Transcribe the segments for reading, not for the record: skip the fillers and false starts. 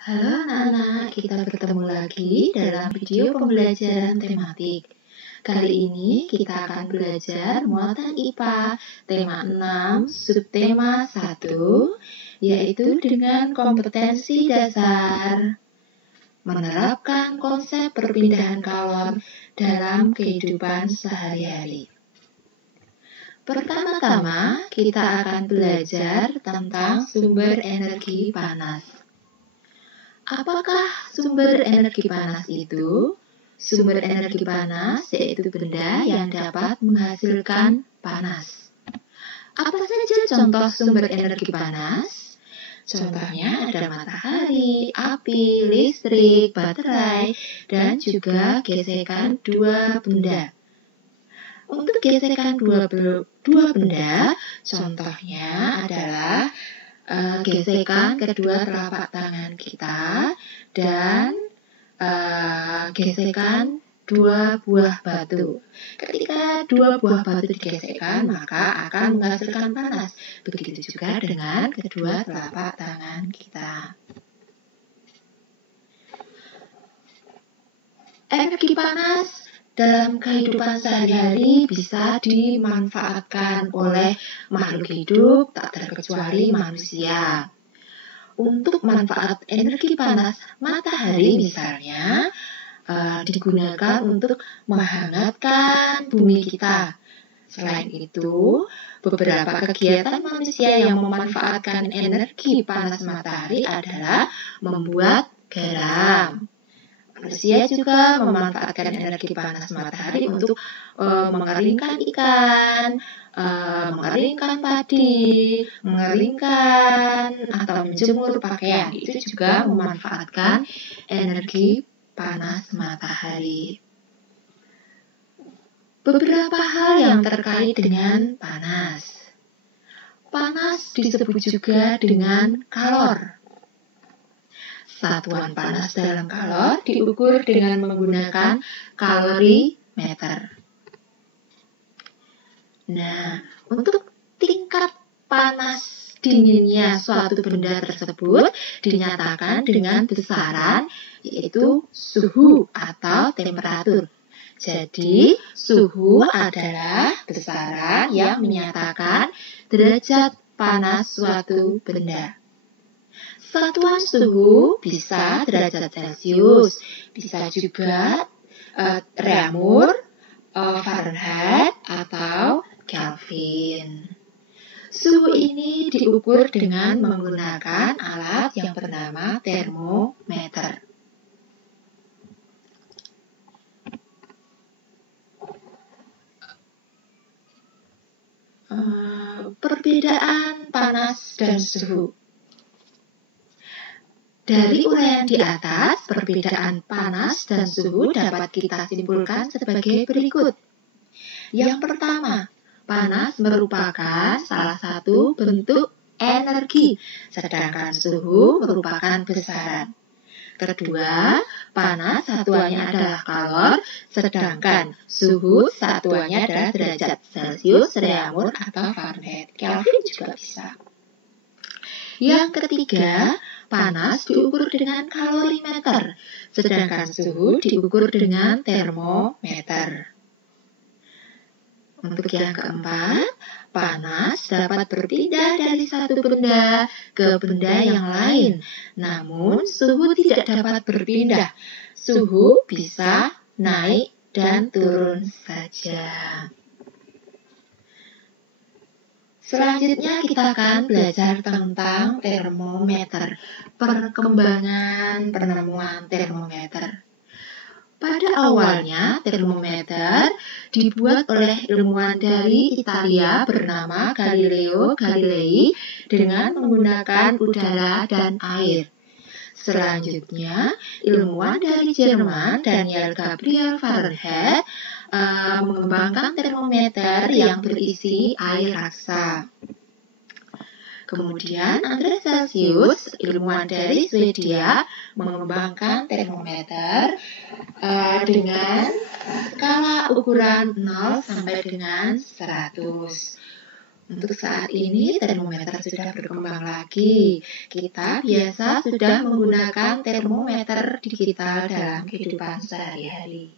Halo anak-anak, kita bertemu lagi dalam video pembelajaran tematik. Kali ini kita akan belajar muatan IPA tema 6, subtema 1, yaitu dengan kompetensi dasar. Menerapkan konsep perpindahan kalor dalam kehidupan sehari-hari. Pertama-tama, kita akan belajar tentang sumber energi panas. Apakah sumber energi panas itu? Sumber energi panas yaitu benda yang dapat menghasilkan panas. Apa saja contoh sumber energi panas? Contohnya ada matahari, api, listrik, baterai, dan juga gesekan dua benda. Untuk gesekan dua benda, contohnya adalah gesekan kedua telapak tangan kita dan gesekan dua buah batu. Ketika dua buah batu digesekkan, maka akan menghasilkan panas. Begitu juga dengan kedua telapak tangan kita. Energi panas dalam kehidupan sehari-hari bisa dimanfaatkan oleh makhluk hidup, tak terkecuali manusia. Untuk manfaat energi panas matahari misalnya, digunakan untuk menghangatkan bumi kita. Selain itu, beberapa kegiatan manusia yang memanfaatkan energi panas matahari adalah membuat garam. Manusia juga memanfaatkan energi panas matahari untuk mengeringkan ikan, mengeringkan padi, mengeringkan atau menjemur pakaian. Itu juga memanfaatkan energi panas matahari. Beberapa hal yang terkait dengan panas. Panas disebut juga dengan kalor. Satuan panas dalam kalor diukur dengan menggunakan kalorimeter. Nah, untuk tingkat panas dinginnya suatu benda tersebut dinyatakan dengan besaran, yaitu suhu atau temperatur. Jadi, suhu adalah besaran yang menyatakan derajat panas suatu benda. Satuan suhu bisa derajat Celcius, bisa juga reaumur, Fahrenheit, atau Kelvin. Suhu ini diukur dengan menggunakan alat yang bernama termometer. Perbedaan panas dan suhu. Dari uraian di atas, perbedaan panas dan suhu dapat kita simpulkan sebagai berikut. Yang pertama, panas merupakan salah satu bentuk energi, sedangkan suhu merupakan besaran. Kedua, panas satuannya adalah kalor, sedangkan suhu satuannya adalah derajat Celcius, reaumur, atau Fahrenheit. Kelvin juga bisa. Yang ketiga, panas diukur dengan kalorimeter, sedangkan suhu diukur dengan termometer. Untuk yang keempat, panas dapat berpindah dari satu benda ke benda yang lain, namun suhu tidak dapat berpindah. Suhu bisa naik dan turun saja. Selanjutnya kita akan belajar tentang termometer, perkembangan penemuan termometer. Pada awalnya, termometer dibuat oleh ilmuwan dari Italia bernama Galileo Galilei dengan menggunakan udara dan air. Selanjutnya, ilmuwan dari Jerman Daniel Gabriel Fahrenheit mengembangkan termometer yang berisi air raksa. Kemudian Andreas Celsius, ilmuwan dari Swedia, mengembangkan termometer dengan skala ukuran 0 sampai dengan 100. Untuk saat ini termometer sudah berkembang lagi. Kita biasa sudah menggunakan termometer digital dalam kehidupan sehari-hari.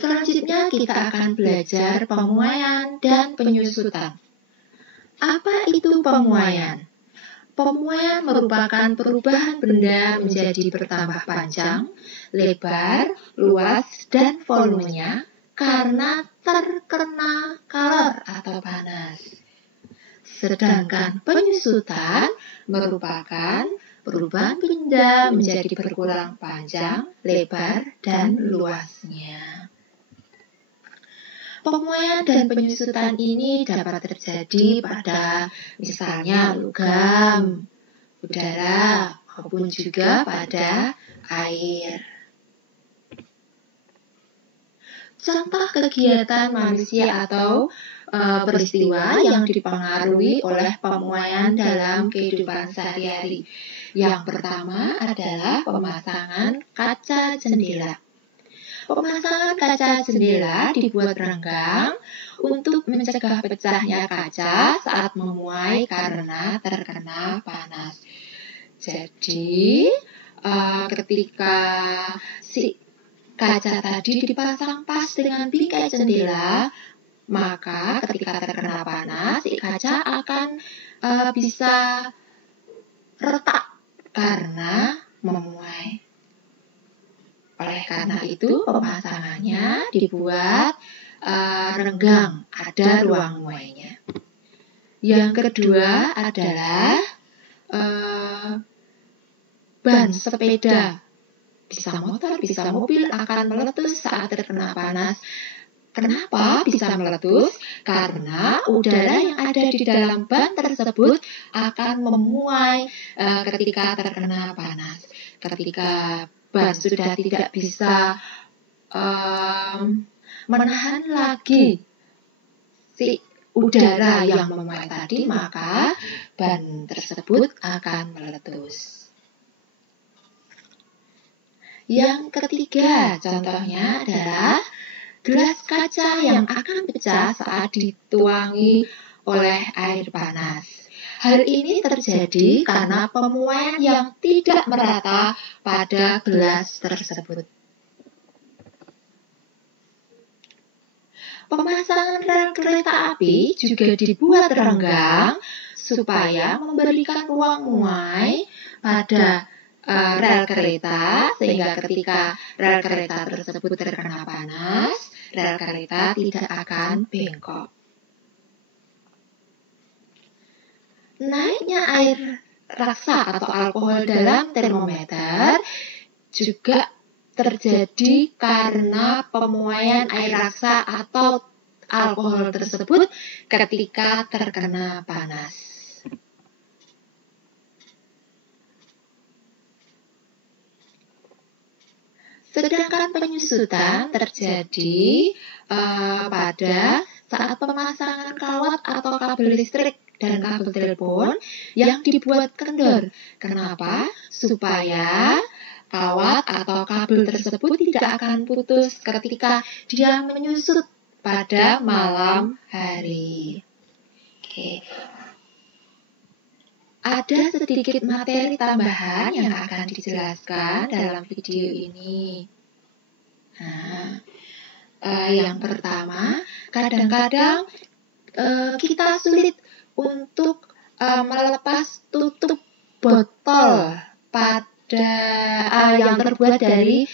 Selanjutnya kita akan belajar pemuaian dan penyusutan. Apa itu pemuaian? Pemuaian merupakan perubahan benda menjadi bertambah panjang, lebar, luas, dan volumenya karena terkena kalor atau panas. Sedangkan penyusutan merupakan perubahan benda menjadi berkurang panjang, lebar, dan luasnya. Pemuaian dan penyusutan ini dapat terjadi pada misalnya logam, udara, maupun juga pada air. Contoh kegiatan manusia atau peristiwa yang dipengaruhi oleh pemuaian dalam kehidupan sehari-hari. Yang pertama adalah pemasangan kaca jendela. Pemasangan kaca jendela dibuat renggang untuk mencegah pecahnya kaca saat memuai karena terkena panas. Jadi, ketika si kaca tadi dipasang pas dengan bingkai jendela, maka ketika terkena panas, si kaca akan bisa retak karena memuai. Oleh karena itu, pemasangannya dibuat renggang, ada ruang muainya. Yang kedua adalah ban sepeda. Bisa motor, bisa mobil akan meletus saat terkena panas. Kenapa bisa meletus? Karena udara yang ada di dalam ban tersebut akan memuai ketika terkena panas. Ketika ban sudah tidak bisa menahan lagi si udara yang memuai tadi, maka ban tersebut akan meletus. Yang ketiga, contohnya adalah gelas kaca yang akan pecah saat dituangi oleh air panas. Hal ini terjadi karena pemuaian yang tidak merata pada gelas tersebut. Pemasangan rel kereta api juga dibuat renggang supaya memberikan ruang muai pada rel kereta, sehingga ketika rel kereta tersebut terkena panas, rel kereta tidak akan bengkok. Naiknya air raksa atau alkohol dalam termometer juga terjadi karena pemuaian air raksa atau alkohol tersebut ketika terkena panas. Sedangkan penyusutan terjadi pada saat pemasangan kawat atau kabel listrik dan kabel telepon yang dibuat kendor. Kenapa? Supaya kawat atau kabel tersebut tidak akan putus ketika dia menyusut pada malam hari. Oke. Ada sedikit materi tambahan yang akan dijelaskan dalam video ini. Nah, yang pertama, kadang-kadang kita sulit untuk melepas tutup botol pada yang terbuat dari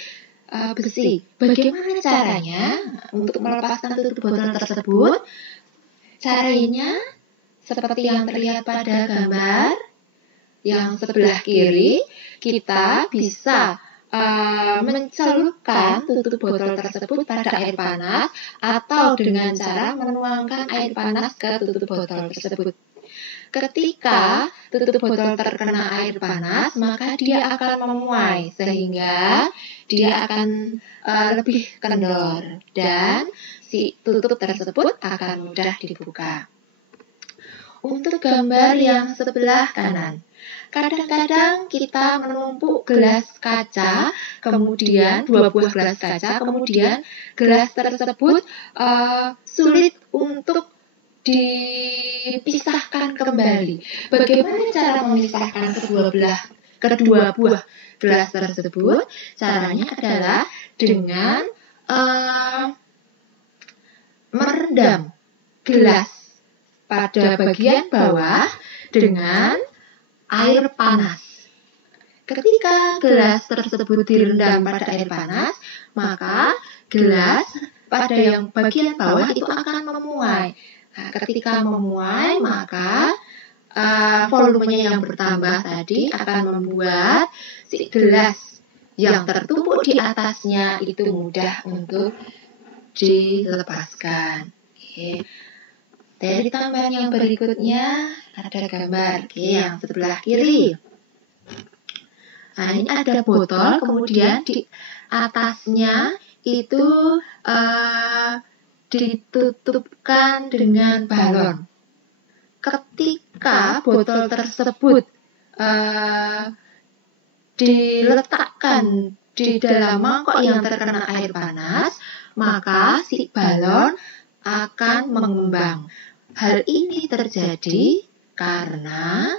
besi. Bagaimana caranya untuk melepaskan tutup botol tersebut? Caranya seperti yang terlihat pada gambar yang sebelah kiri, kita bisa mencelupkan tutup botol tersebut pada air panas atau dengan cara menuangkan air panas ke tutup botol tersebut. Ketika tutup botol terkena air panas, maka dia akan memuai sehingga dia akan lebih kendor dan si tutup tersebut akan mudah dibuka. Untuk gambar yang sebelah kanan, kadang-kadang kita menumpuk gelas kaca, kemudian 2 buah gelas kaca, kemudian gelas tersebut sulit untuk dipisahkan kembali. Bagaimana cara memisahkan kedua buah gelas tersebut? Caranya adalah dengan merendam gelas pada bagian bawah dengan air panas. Ketika gelas tersebut direndam pada air panas, maka gelas pada yang bagian bawah itu akan memuai. Nah, ketika memuai, maka volumenya yang bertambah tadi akan membuat si gelas yang tertumpuk di atasnya itu mudah untuk dilepaskan. Oke. Dari tambahan yang berikutnya ada gambar yang sebelah kiri. Nah, ini ada botol, kemudian di atasnya itu ditutupkan dengan balon. Ketika botol tersebut diletakkan di dalam mangkok yang terkena air panas, maka si balon akan mengembang. Hal ini terjadi karena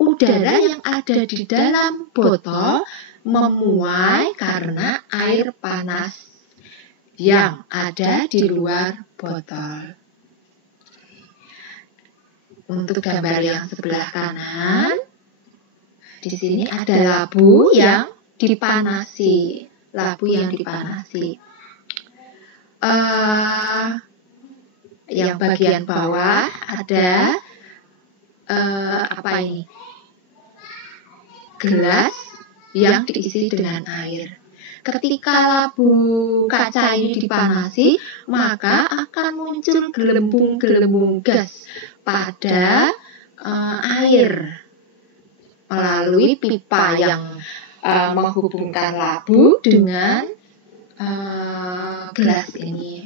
udara yang ada di dalam botol memuai karena air panas yang ada di luar botol. Untuk gambar yang sebelah kanan, di sini ada labu yang dipanasi. Yang bagian bawah ada gelas yang diisi dengan air. Ketika labu kaca ini dipanasi, maka akan muncul gelembung-gelembung gas pada air melalui pipa yang menghubungkan labu dengan gelas ini.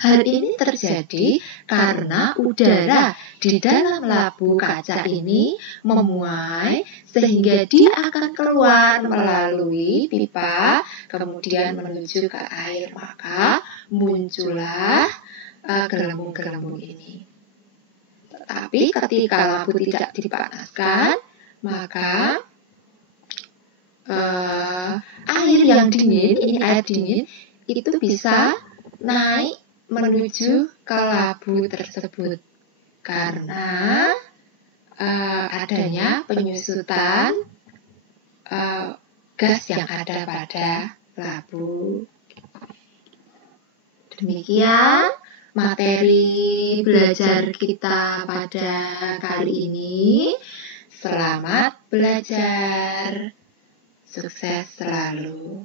Hal ini terjadi karena udara di dalam labu kaca ini memuai sehingga dia akan keluar melalui pipa kemudian menuju ke air, maka muncullah gelembung-gelembung ini. Tetapi ketika labu tidak dipanaskan, maka air yang dingin, ini air dingin, itu bisa naik menuju ke labu tersebut karena adanya penyusutan gas yang ada pada labu. Demikian materi belajar kita pada kali ini. Selamat belajar. Sukses selalu.